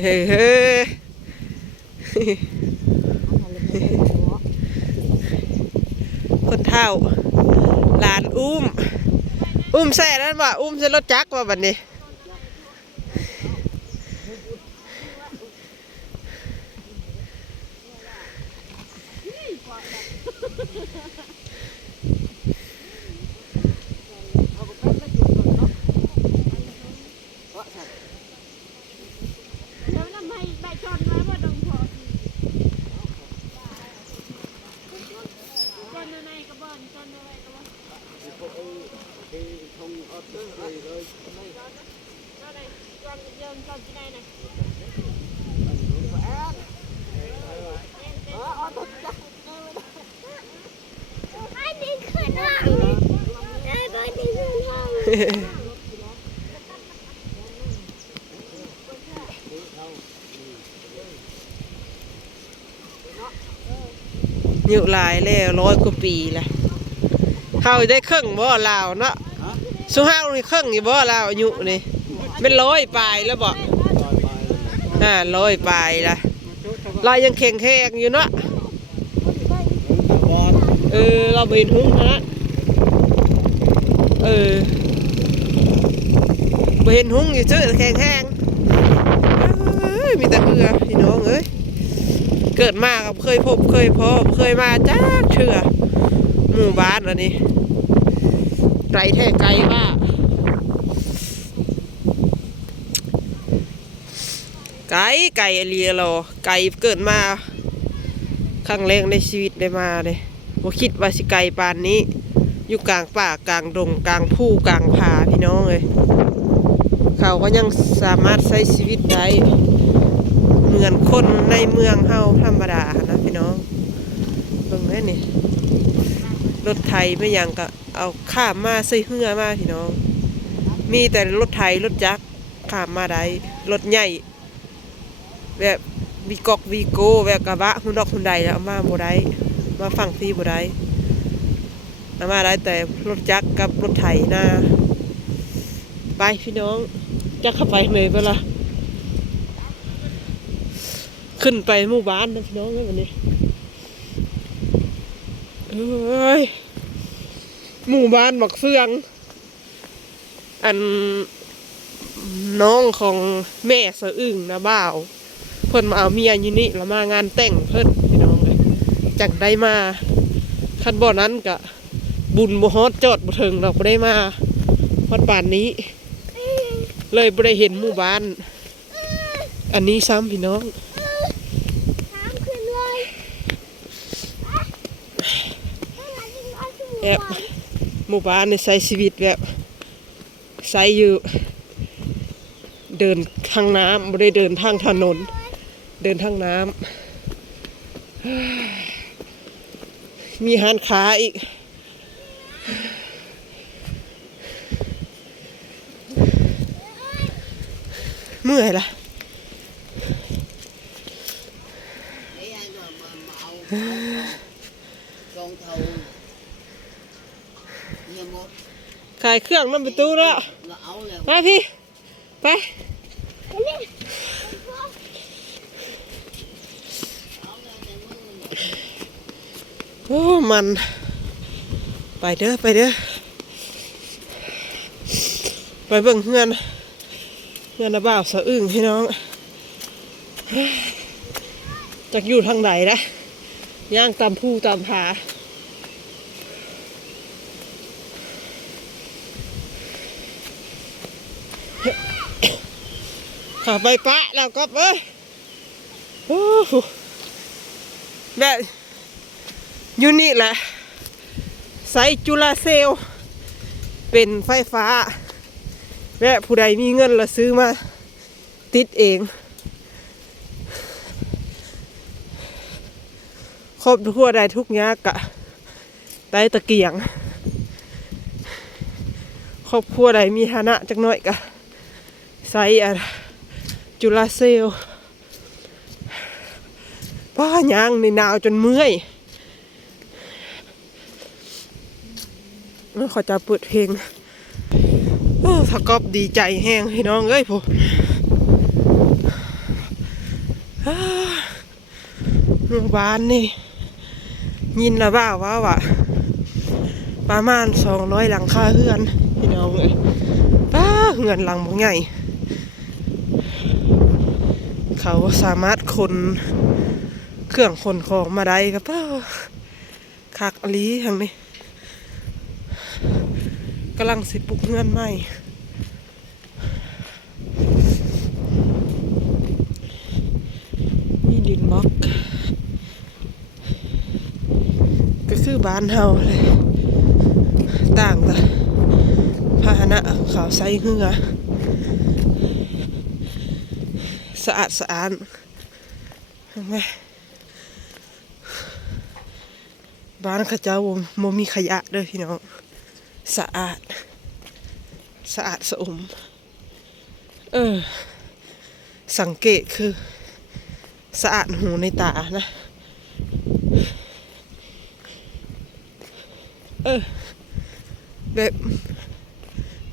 เฮ้ยคนเฒ่าหลานอุ้มแส่นั่นบ่อุ้มใส่รถจักรว่าบัดนี้อยู่หลายแล้ว100 กว่าปีแล้วเฮาได้ครึ่งบ่ลาวเนาะสุเฮานี่ครึ่งอยู่บ่ลาวอายุนี่เป็น100 ปลายแล้วบ่100 ปลายละเรายังแข็งแรงอยู่เนาะเราบ่เห็นหุ้งนะบ่เห็นหุ้งอยู่ซื่อแข็งแรงมีแต่เหือพี่น้องเอ้ยเกิดมากับเคยพบเคยพอเคยมาจ้าเชื่อหมู่บ้านอันนี้ไกลแท้ไกลว่าไก่เลียเราไก่เกิดมาครั้งแรกในชีวิตได้มาเลยบ่คิดว่าสิไก่ปานนี้อยู่กลางป่ากลางดงกลางภูกลางผาพี่น้องเลยเขาก็ยังสามารถใช้ชีวิตได้เหมือนคนในเมืองเฮาธรรมดานะพี่น้องเบิ่งได้นี่รถไถไม่ยังก็เอาข้ามมาใส่เหือมาพี่น้องมีแต่รถไถรถจักรข้ามมาได้รถใหญ่แบบวีกอกวีโก้แบบกระบะหุ่นดอกหุ่นใดแล้วมาโบได้มาฝั่งที่โบได้มาได้แต่รถจักรกับรถไถนาไปพี่น้องจะเข้าไปเลยเปล่าขึ้นไปหมู่บ้านนะพี่น้องเลยวันนี้หมู่บ้านบักเฟืองอันน้องของแม่สะอึ่งนะบ่าวเพิ่นมาเอาเมียอยู่นี่แล้วมางานแต่งเพิ่นพี่น้องเลยจังได้มาคันบ่อนั้นกะบุญบ่ฮอดจอดบ่ถึงเราบ่ได้มาวัดป่านนี้เลยบ่ได้เห็นหมู่บ้านอันนี้ซ้ำพี่น้องแบบหมู่บ้านในใช้ชีวิตแบบใช้อยู่เดินทางน้ำไม่ได้เดินทางถนนเดินทางน้ำมีห้างค้าอีกเมื่อยละขายเครื่องน้ำประตูแล้วมาพี่ไปโอ้มันไปเด้อไปเบิ่งเฮือนนะบ่าวสะอึ้งพี่น้องจากอยู่ทางไหนนะย่างตามภูตามผาขาไปปะแล้วก็โอ้แบบยูนิแหละไซจุลาเซลเป็นไฟฟ้าแม่ผู้ใดมีเงินละซื้อมาติดเองครบทั่วได้ทุกยากะได้ตะเกียงครอบครัวใดมีฐานะจักหน่อยกะไซจุลาเซลป้ายางในหนาวจนเมื่อยขอจะเปิดเพลงโอ้ถ้ากอบดีใจแห้งพี่น้องเอ้ยผม หมู่บ้านนี่ยินละบ้าว่าประมาณ200หลังคาเฮือนพี่น้องเอ้ยป้าเฮือนหลังบ่ใหญ่เขาสามารถขนเครื่องขนของมาได้ก็ป้าคักอลีทางนี้กำลังสิปลุกเฮือนใหม่มีดินบล็อกก็คือบ้านเฮาเลยต่างแต่พาหนะเขาใส่เหือสะอาดสะอาดเห็นไหมบ้านข้าเจ้าบ่มีขยะเด้อพี่น้องสะอาดสะอาดสะอมสังเกตคือสะอาดหูในตานะแบบ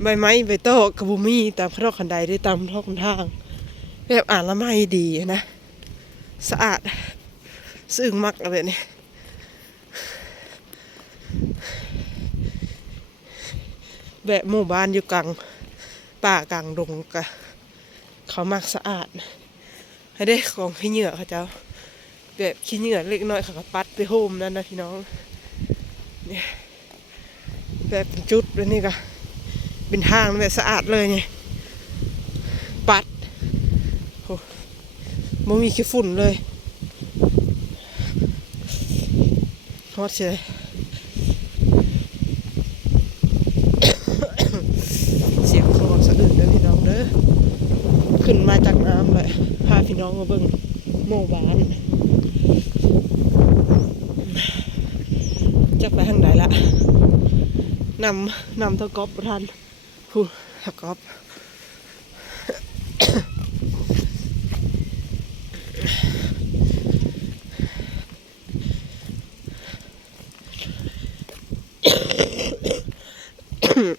ใบไม้ใบโต้กระบุมีตามขนอกขันไดได้ตามท่อคนทางแบบอ่านละไม่ดีนะสะอาดซึ่งมักอะไรเนี่ยแบบหมู่บ้านอยู่กลางป่ากลางดงกะเขามักสะอาดให้ได้ของขี้เหงื่อเขาเจ้าแบบขี้เหงื่อเล็กน้อยเขาก็ปัดไปโฮมนั่นนะพี่น้องเนี่ยแบบจุดแบบนี้ก็เป็นทางแบบสะอาดเลยไงปัดโอ้ไม่มีขี้ฝุ่นเลยฮอตเฉยเสียงคลอสะอึกเลยพี่น้องเด้อขึ้นมาจากน้ำเลยพาพี่น้องมาเบิ่งหมู่บ้านจะไปทางไหนละนำเท่ากอบประทานผู้เท่ากอบ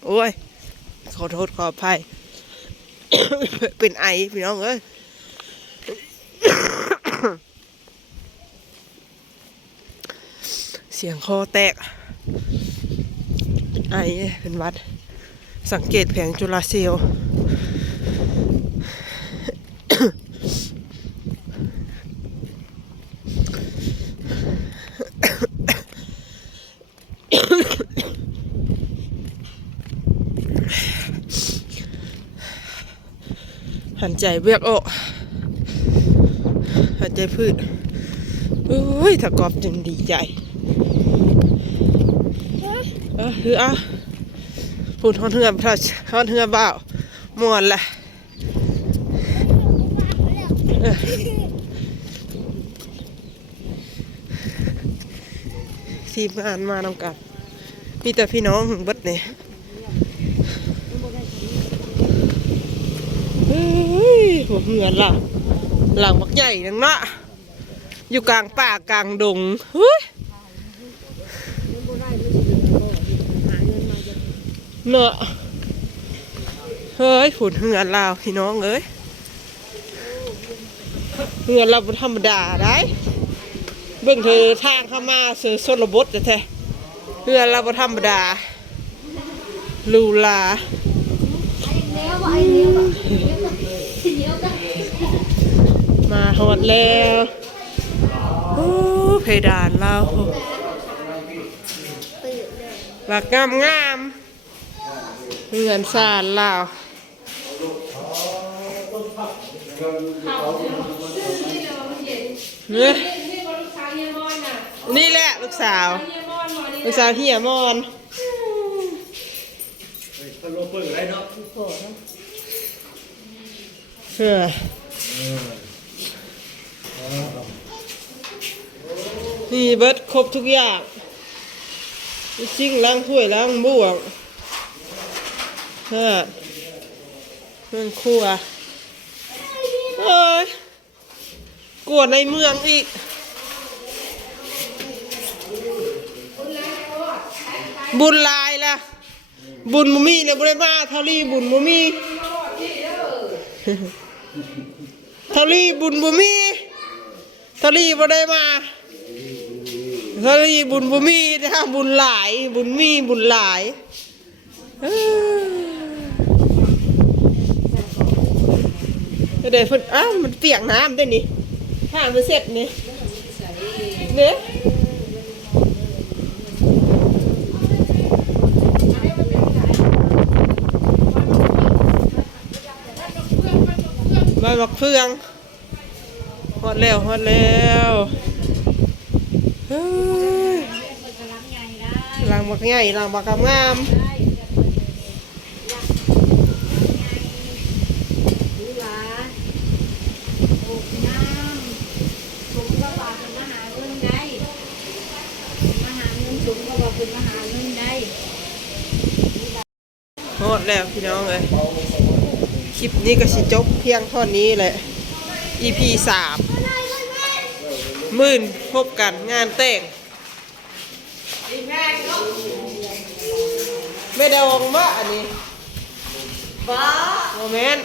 โอ้ยขอโทษขออภัยเป็นไอพี่น้องเอ้ยเสียงคอแตกไอเป็นวัดสังเกตแผงจุฬาเซลล์หันใจเบียกออกหันใจพืชโอ้ยถ้ากอบจึงดีใจคือพูดฮอนเฮือบถ้าฮอนเฮือบ่าวม่วนแหละทีมงานมานำกันมีแต่พี่น้องเบิดเนี่ยหัวเหือนล่ะหลังมักใหญ่นังนะอยู่กลางป่ากลางดงเฮ้ยเนอะเฮ้ยฝุ่นเหือนลาวพี่น้องเอ้ยเหือนเราธรรมดาได้เบิ่งเธอทางเข้ามาเสือชนบทแท้เหือนเราธรรมดาลูลามาหอดแล้วโอ้เพดานเราหลักงามเงินสานเราเนี่ยนี่แหละลูกสาวเฮียมอนนี่เบิดครบทุกอย่างชิงล้างถ้วยล้างบ่วงเรื่องครัวกวดในเมืองอีกบุญลายล่ะบุญมุมีเนี่ยบริมาเท่ารีบุญมุมีเท่ารีบุญมุมี ทลีบ่ได้มาทลีบุญบ่มีนะบุญหลายบุญมีบุญหลายเดี๋ยวเพิ่นอ้าวมันเปียกน้ำได้นี่ถ้ามันเสร็จนี่เนี่ยมาบักเฟืองฮอดแล้วเฮ้ยล้างบักใหญ่ล้างบักงามฮอดแล้วพี่น้องเอ้ยคลิปนี้ก็สิจบเพียงเท่านี้แหละ EP 3มื้นพบกันงานแต่งไม่ได้วงบ่อันนี้บ้าโมเมนต์